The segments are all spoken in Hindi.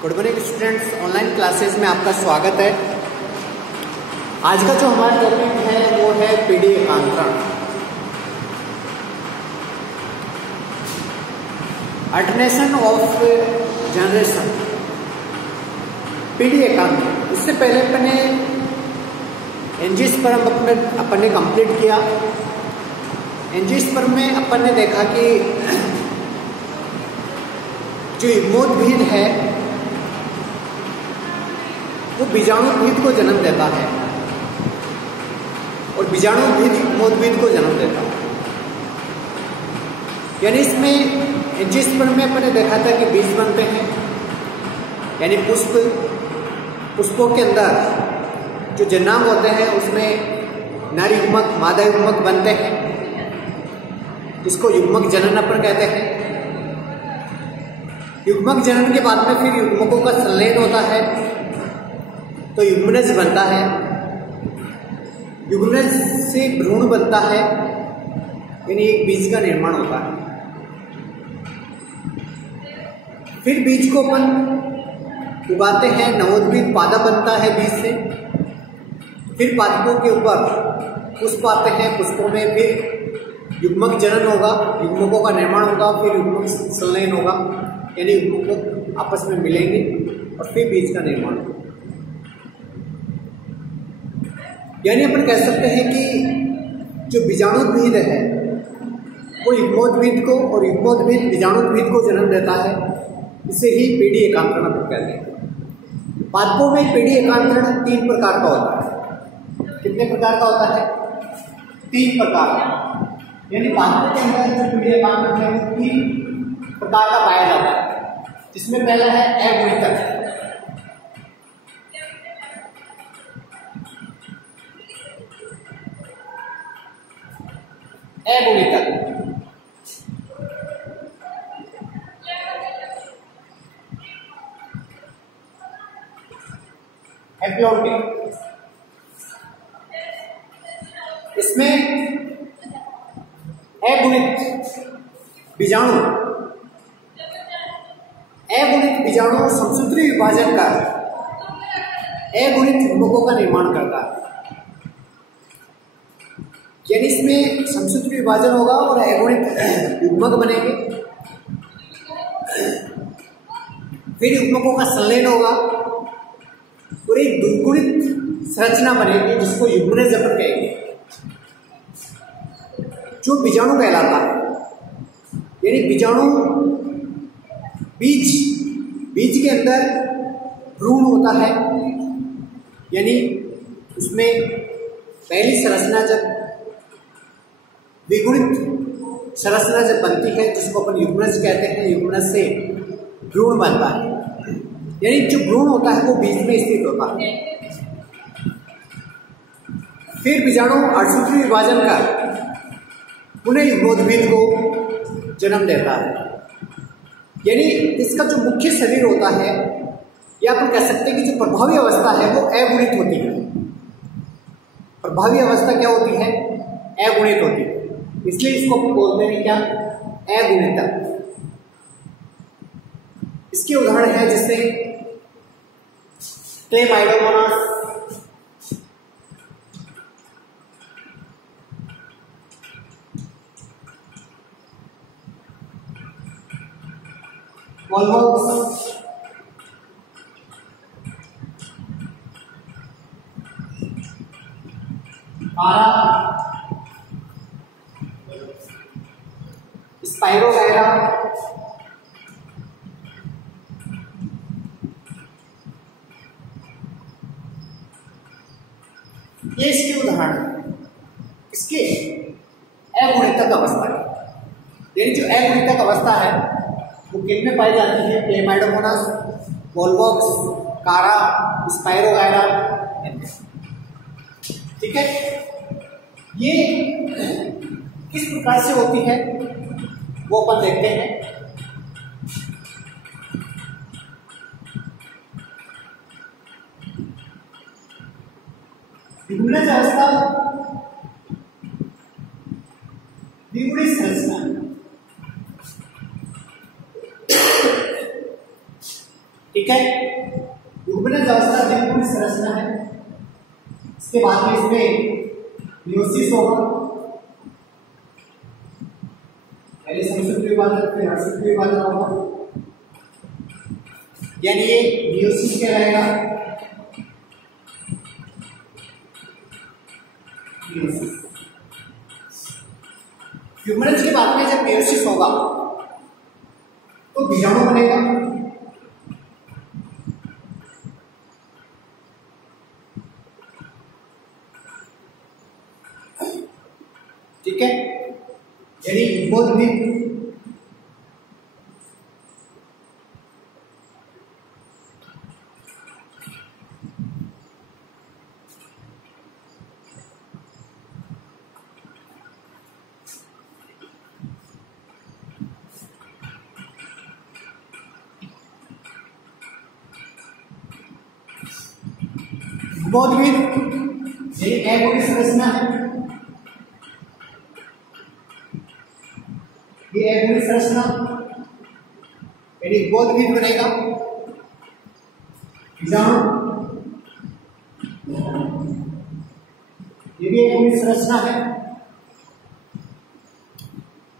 Good morning students, online classes में आपका स्वागत है। आज का जो हमारा टॉपिक है वो है पीडी एकांतरण, अल्टरनेशन ऑफ जनरेशन, पीडी एकांतरण। इससे पहले अपने एंजियोस्पर्म अपन ने कंप्लीट किया। एंजियोस्पर्म में अपन ने देखा कि जो युग्मोद्भिद है वो बीजाणुद्भिद को जन्म देता है और बीजाणुद्भिद युग्मोद्भिद को जन्म देता है। यानी इसमें एंजियोस्पर्म में अपन ने देखा था कि बीज बनते हैं, यानी पुष्पों के अंदर जो जन्नांग होते हैं उसमें नर युग्मक मादा युग्मक बनते हैं, इसको युग्मक जनन अपन कहते हैं। युग्मक जनन के बाद में फिर युग्मकों का संलयन होता है तो युग्मनज बनता है। युग्मनज से भ्रूण बनता है, यानी एक बीज का निर्माण होता है। फिर बीज को अपन उगाते हैं, नवोद्भिद पादप बनता है बीज से। फिर पादपों के ऊपर पुष्प आते हैं, पुष्पों में फिर युग्मक जनन होगा, युग्मकों का निर्माण होगा, फिर युग्मक संलयन होगा, यानी युग्मक आपस में मिलेंगे और फिर बीज का निर्माण होगा। यानी अपन कह सकते हैं कि जो बीजाणुद्भिद है वो युग्मोद्भिद को और युग्मोद्भिद बीजाणुद्भिद को जन्म देता है। इसे ही पीडी एकांतरण अपन कहते हैं। पादपों में पीडी एकांतरण 3 प्रकार का होता है। कितने प्रकार का होता है? 3 प्रकार का। यानी पादपों के अंदर जो पीडी एकांतरण है वो 3 प्रकार का पाया जाता है। जिसमें पहला है अगुणितक। अगुणितक एप्योटिक। इसमें अगुणित बीजाणु समसूत्री विभाजन कर अगुणित युग्मकों का निर्माण करता है। यानी इसमें समसूत्री विभाजन होगा और अगुणित युग्मक बनेंगे। फिर युग्मकों का संलयन होगा और एक द्विगुणित संरचना बनेगी जिसको युग्मनज अपन कहेंगे, जो बीजाणु कहलाता है। यानी बीजाणु बीज के अंदर भ्रूण होता है, यानी उसमें पहली संरचना जब द्विगुणित संरचना जब बनती है जिसको अपन युग्मनज कहते हैं, युग्मनज से भ्रूण बनता है। यानी जो भ्रूण होता है वो बीज में स्थित होता है। फिर बीजाणु अर्धसूत्री विभाजन कर पुनः युग्मोद्भिद को जन्म देता है। यानी इसका जो मुख्य शरीर होता है या अपन कह सकते हैं कि जो प्रभावी अवस्था है वो अगुणित होती है। प्रभावी अवस्था क्या होती है? अगुणित होती है। इसलिए इसको अपन बोलते हैं क्या? अगुणितक। इसके उदाहरण है जैसे क्लेमाइडोमोनास, वॉल्वोक्स, स्पाइरोगायरा, ये इसके उदाहरण है। इसके अगुणितक अवस्था है। यानी जो अगुणितक अवस्था है वो किन में पाई जाती है? क्लेमाइडोमोनास, वॉल्वोक्स, कारा, स्पाइरोगायरा। ठीक है, ये किस प्रकार से होती है वो अपन देखते हैं। युग्मनज अवस्था द्विगुणित संरचना ठीक है, युग्मनज अवस्था द्विगुणित संरचना है। इसके बाद में इसमें मियोसिस होगा, पहले समसूत्री विभाजन फिर हर्षसूत्री विभाजन होगा, यानी ये मियोसिस कहलाएगा। युग्मनज के बाद में जब मियोसिस होगा तो बीजाणु बनेगा। ठीक है, यानी युग्मोद्भिद यानी अगुणित संरचना है। ये अगुणित संरचना यानी युग्मोद्भिद बनेगा। बीजाणु ये भी अगुणित संरचना है।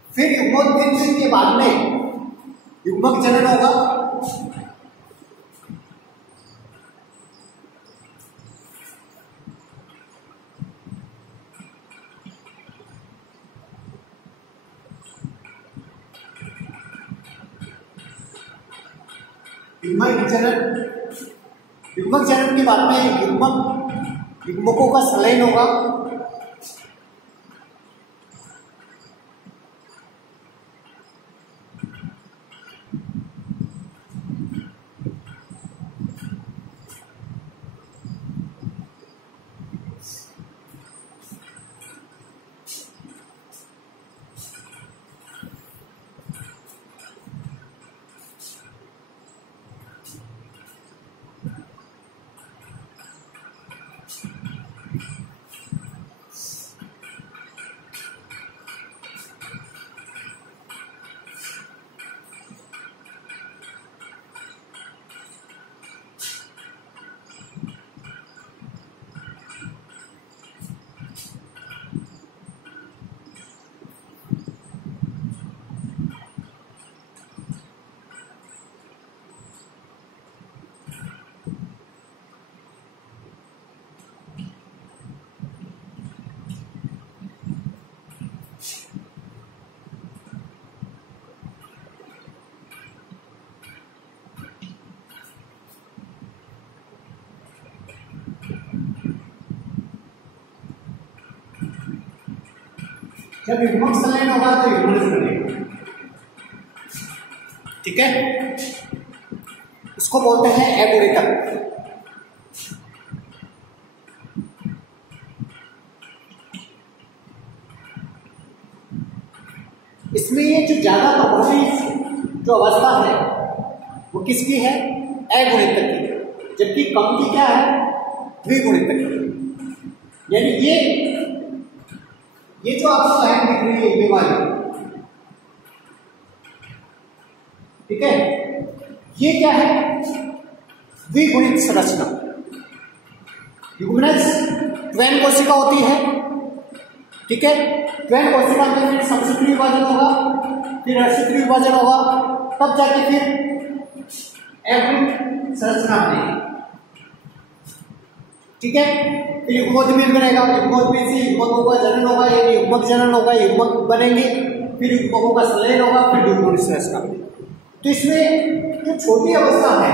फिर युग्मोद्भिद के बाद में युग्मक जनन होगा। युग्मक जनन के बाद में युग्मकों का संलयन होगा। जब युग्मक संलयन होगा तो युग्मनज बनेगा। ठीक है, उसको बोलते हैं अगुणितक। इसमें ये जो ज्यादा प्रभावी जो अवस्था है वो किसकी है? अगुणितक की, जबकि कम की क्या है? द्विगुणितक की। यानी ये जो आपको लाइन दिख रही है ये वाली, ठीक है, ये क्या है? द्विगुणित संरचना। युग्मनज ट्वेन कोशिका होती है। ठीक है, ट्वेन कोशिका में समसूत्री विभाजन होगा, फिर हर्षसूत्री विभाजन होगा, तब जाके फिर अगुणित संरचना बनेगी। ठीक है, फिर युग्मोद्भिद बनेगा। युग्मोद्भिद से युग्मकों का जनन होगा, यानी युग्मक जनन होगा, युग्मक बनेंगे, फिर युग्मकों का संलयन होगा, फिर द्विगुणित संरचना बनेगी। तो इसमें जो छोटी अवस्था है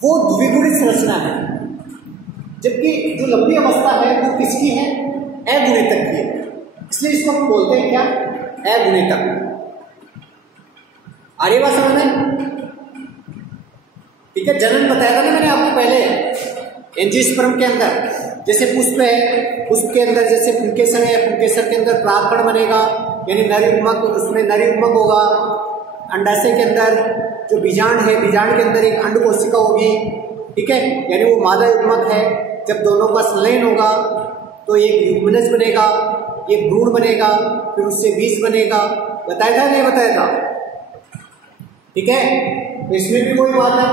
वो द्विगुणित संरचना है, जबकि जो लंबी अवस्था है वो किसकी है? अगुणितक की है। इसलिए इसको हम बोलते हैं क्या? अगुणितक। आगे बात समझ में? ठीक है, जनन बताया था ना मैंने आपको पहले, एंजियोस्पर्म के अंदर जैसे पुष्प है, पुष्प के अंदर जैसे पुंकेसर है, पुंकेसर के अंदर परागकण बनेगा, यानी नर युग्मक, उसमें नर युग्मक होगा। अंडाशय के अंदर जो बीजांड है, बीजांड के अंदर एक अंड कोशिका होगी। ठीक है, यानी वो मादा युग्मक है। जब दोनों का संलयन होगा तो एक युग्मनज बनेगा, एक भ्रूण बनेगा, फिर उससे बीज बनेगा। बताया था नहीं बताया था? ठीक है, इसमें भी कोई बात है,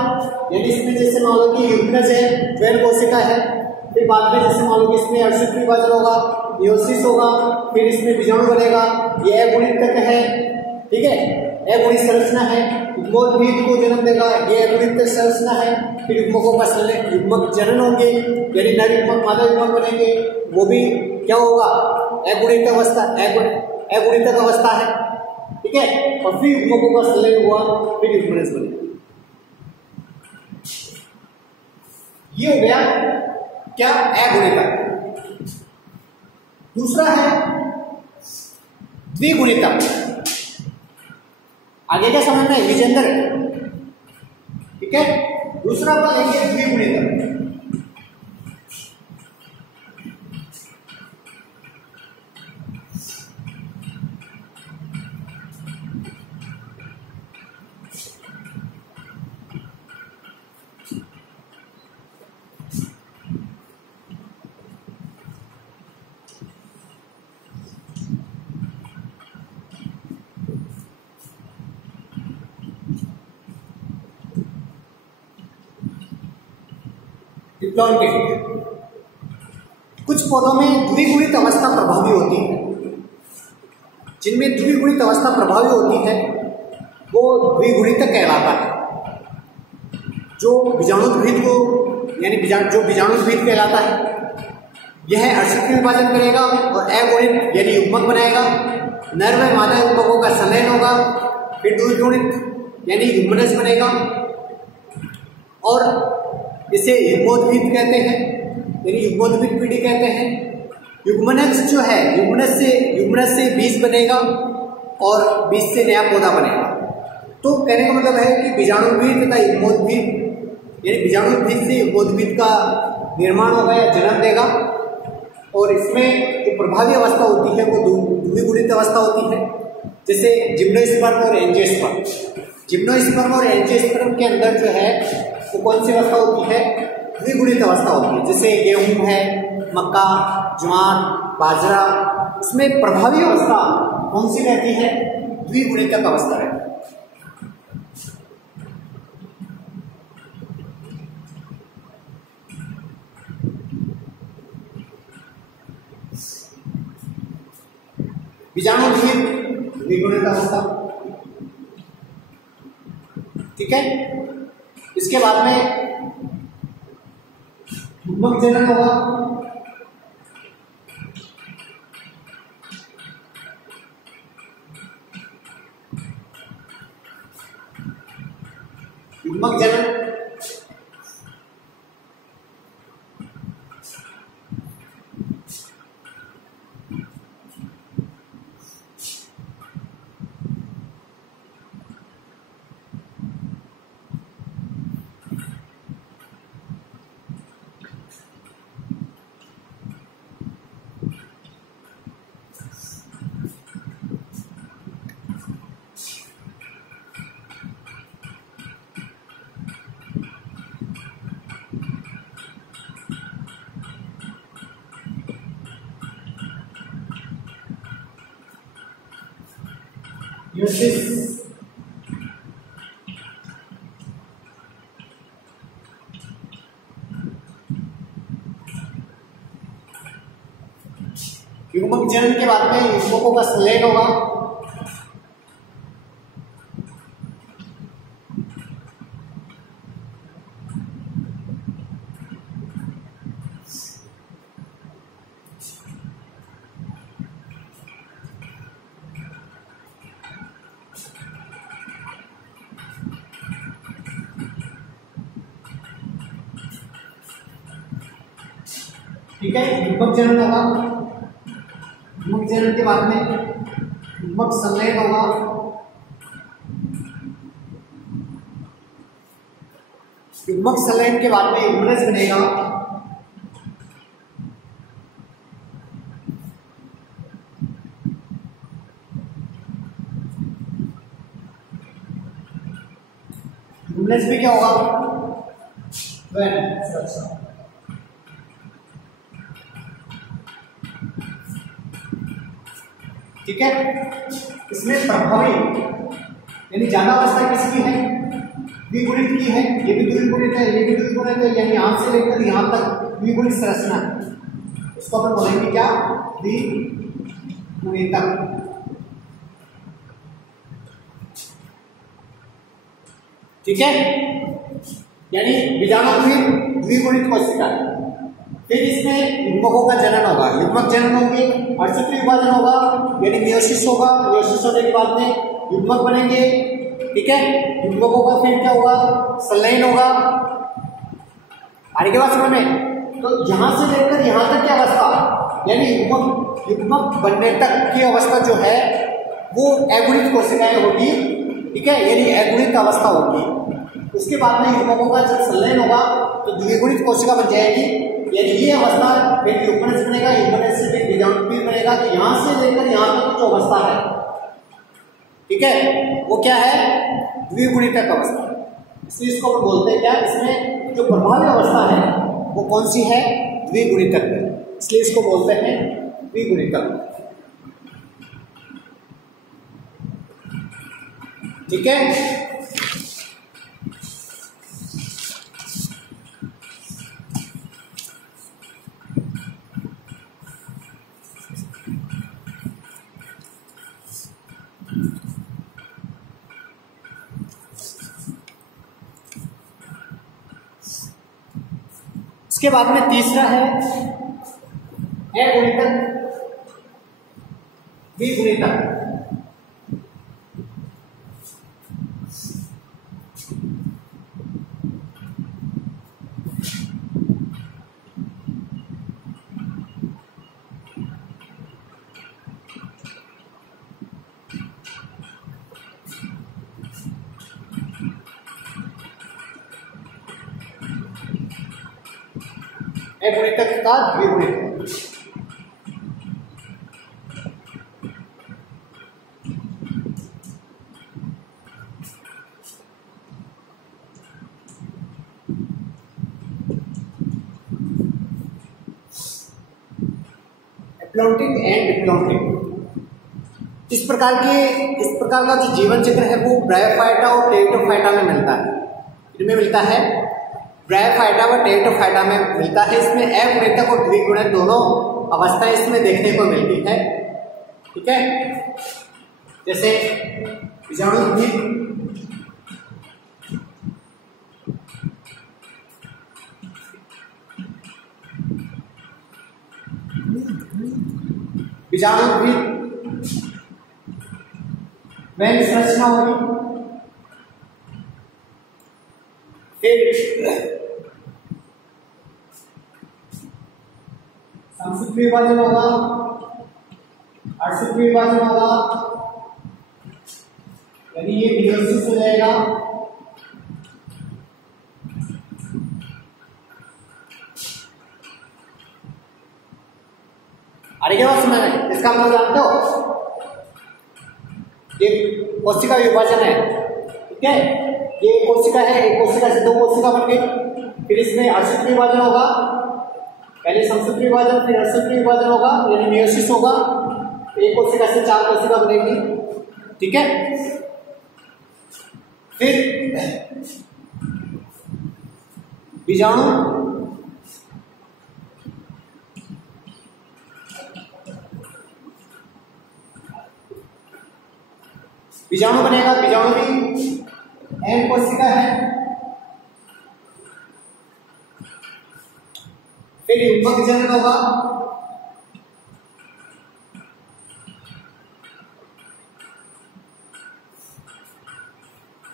यानी इसमें जैसे मान लो कि यूग्मनज है, 12 कोशिका है, फिर बाद में जैसे मान लो कि इसमें 68 विभाजन होगा, मियोसिस होगा, फिर इसमें बीजाणु बनेगा, ये अगुणितक है, ठीक है, अगुणित संरचना है, युग्मोद्भिद को जन्म देगा, ये अगुणित संरचना है, फिर युग्मकों का युग्मक जनन होंगे, यानी नर युग्मक मादा युग्मक बनेंगे, वो भी क्या होगा, अगुणित अवस्था, अगुणितक अवस्था है, ठीक है, और फिर युग्मकों का संलयन हुआ, फिर युग्मनज बने। ये हो गया क्या, अगुणितक। दूसरा है द्विगुणितक। आगे क्या समझना है, विजेंद्र, ठीक है। दूसरा पद लेंगे द्विगुणितक। कुछ पौधों में द्विगुणित अवस्था प्रभावी होती है। जिनमें द्विगुणित अवस्था प्रभावी होती है वो द्विगुणितक कहलाता है। जो बीजाणुद्भिद को, यानी जो बीजाणुद्भिद कहलाता है, यह 68 विभाजन करेगा और अगुणित यानी युग्मक बनाएगा, नर व मादा युग्मकों का संलयन होगा, फिर द्विगुणित यानी युग्मनज बनेगा, और इसे युग्मोद्भिद कहते हैं, यानी युग्मोद्भिद पीढ़ी कहते हैं। युग्मनज जो है, युग्मनज से बीज बनेगा और बीज से नया पौधा बनेगा। तो कहने का मतलब है कि बीजाणुद्भिद तथा युग्मोद्भिद, यानी बीजाणुद्भिद से युग्मोद्भिद का निर्माण होगा या जन्म देगा, और इसमें जो प्रभावी अवस्था होती है वो द्विगुणित अवस्था होती है। जैसे जिम्नोस्पर्म और एंजियोस्पर्म, जिम्नोस्पर्म और एंजियोस्पर्म के अंदर जो है वो कौन सी अवस्था होती है, द्विगुणित अवस्था होती है। जैसे गेहूं है, मक्का, ज्वार, बाजरा, उसमें प्रभावी अवस्था कौन सी रहती है, द्विगुणितक अवस्था रहती है। बीजाणुद्भिद द्विगुणित अवस्था, ठीक है। इसके बाद में युग्मक जनन होगा, युग्मक जनन, मियोसिस, युग्मक जनन के बाद में युग्मकों का संलयन होगा, ठीक है। युग्मक जनन होगा, युग्मक जनन के बाद में युग्मक संलयन होगा, युग्मक संलयन के बाद में युग्मनज बनेगा, युग्मनज में क्या होगा, ठीक है। इसमें प्रभावी यानी ज्यादा अवस्था किसकी है, द्विगुणित की है, ये भी द्विगुणित है, ये भी द्विगुणित है, यानी यहां से लेकर यहां तक द्विगुणित संरचना है, इसको अपन बोलेंगे क्या, द्विगुणितक। ठीक है, यानी बीजाणुरहित द्विगुणित कोशिका है। फिर इसमें युग्मकों का जनन होगा, युग्मक जनन होंगे, अर्धसूत्री विभाजन होगा, यानी मियोसिस होगा, मियोसिस होने के बाद में युग्मक बनेंगे। ठीक है, युग्मकों का फिर क्या होगा, संलयन होगा। आगे के बाद समझ में, तो यहां से लेकर यहां तक की अवस्था, यानी युग्मक बनने तक की अवस्था जो है वो अगुणित कोशिकाएं होगी। ठीक है, यानी अगुणित अवस्था होगी। उसके बाद में युग्मकों का जब संलयन होगा तो द्विगुणित कोशिका बन जाएगी, यानी ये अवस्था फिर युग्मनज बनेगा, युग्मनज से फिर बीजाणुत्पीड़ बनेगा। तो यहां से लेकर यहां तक जो अवस्था है, ठीक है, वो क्या है, द्विगुणितक अवस्था। इसलिए इसको हम बोलते हैं क्या, इसमें जो प्रभावी अवस्था है वो कौन सी है, द्विगुणितक है, इसलिए इसको बोलते हैं द्विगुणितक। ठीक है, इसके बाद में तीसरा है अगुणितक, द्विगुणितक। अगुणितक का द्विगुणित। एप्लॉन्टिक एंड डिप्लॉन्टिक, इस प्रकार का जो जीवन चक्र है वो ब्रायोफाइटा और टेरिडोफाइटा में मिलता है। इनमें मिलता है, ब्रायोफाइटा व टेरिडोफाइटा में मिलता है। इसमें अगुणितक और द्विगुणित दोनों अवस्थाएं इसमें देखने को मिलती है। ठीक है, जैसे बीजाणुरहित, बीजाणुरहित में संरचना होगी। फिर समसूत्री विभाजन होगा, अर्धसूत्री विभाजन होगा, यानी ये मियोसिस हो जाएगा। अरे क्या बात समझ, इसका मतलब जानते हो, ये कोशिका विभाजन है। ठीक है, ये कोशिका है, एक कोशिका से दो कोशिका बन गई। फिर इसमें अर्धसूत्री विभाजन होगा, पहले समसूत्री विभाजन, फिर अर्धसूत्री विभाजन होगा, यानी मियोसिस होगा। एक कोशिका से चार कोशिका बनेगी। ठीक है, फिर बीजाणु बनेगा, बीजाणु भी एन कोशिका है। फिर युग्मक जनन होगा,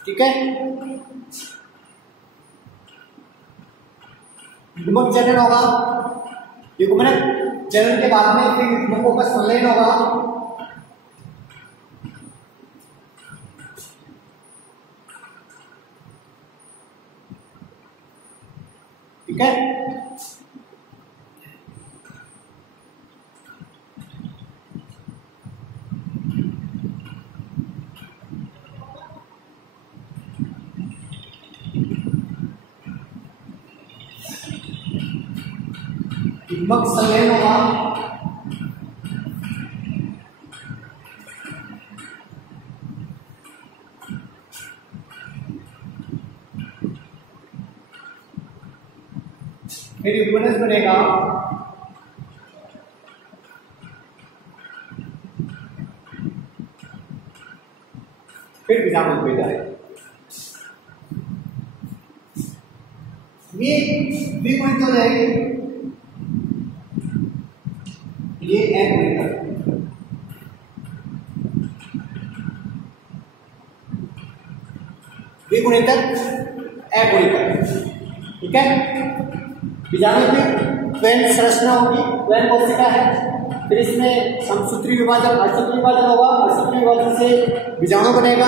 ठीक है, युग्मक जनन होगा। युग्मक जनन के बाद में फिर युग्मकों का संलयन होगा। ठीक है, युग्मक संलयन होगा। फिर यूग्मनज बनेगा, फिर बीजाणुद्भिद आएगा। ये द्विगुणित हो जाएगी, ये अगुणितक, द्विगुणितक अगुणितक, ठीक है। बीजाणुद्भिद स्वयं संरचना होगी, स्वयं कोशिका है, फिर इसमें समसूत्री विभाजन, असूत्री विभाजन होगा, असूत्री विभाजन से बीजाणु बनेगा,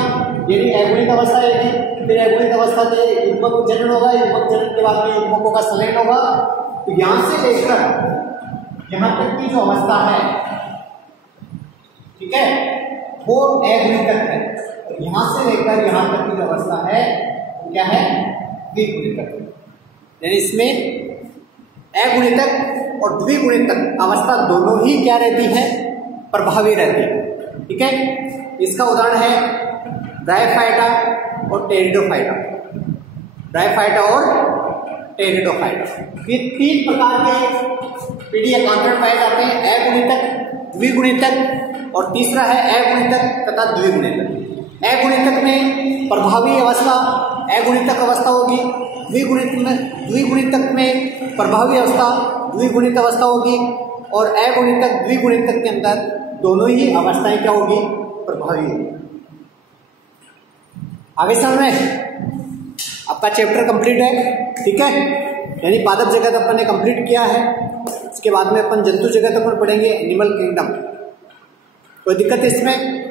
यानी अगुणित अवस्था आएगी। फिर अगुणित अवस्था से युग्मक जनन होगा, युग्मक जनन के बाद में युग्मकों का संलयन होगा। तो यहां से लेकर यहां तक की जो अवस्था है, ठीक है, वो अगुणितक है। तो यहां से लेकर यहां तक की जो अवस्था है वो क्या है, द्विगुणितक। यानी इसमें अगुणितक और द्विगुणितक अवस्था दोनों ही क्या रहती है, प्रभावी रहती है, ठीक है। इसका उदाहरण है ब्रायोफाइटा और टेरिडोफाइटा, ब्रायोफाइटा और टेरिडोफाइटा। ये तीन प्रकार के पीढ़ी एकांतरण पाए जाते हैं, अगुणितक, द्विगुणितक और तीसरा है अगुणितक तथा द्विगुणितक। अगुणितक में प्रभावी अवस्था अगुणितक अवस्था होगी, द्विगुणितक में प्रभावी अवस्था द्विगुणित अवस्था होगी, और अगुणितक द्विगुणितक के अंदर दोनों ही अवस्थाएं क्या होगी, प्रभावी होगी। आगे समझ में आपका चैप्टर कंप्लीट है, ठीक है। यानी पादप जगत अपन ने कंप्लीट किया है। इसके बाद में अपन जंतु जगत अपन पढ़ेंगे, एनिमल किंगडम। कोई दिक्कत है इसमें?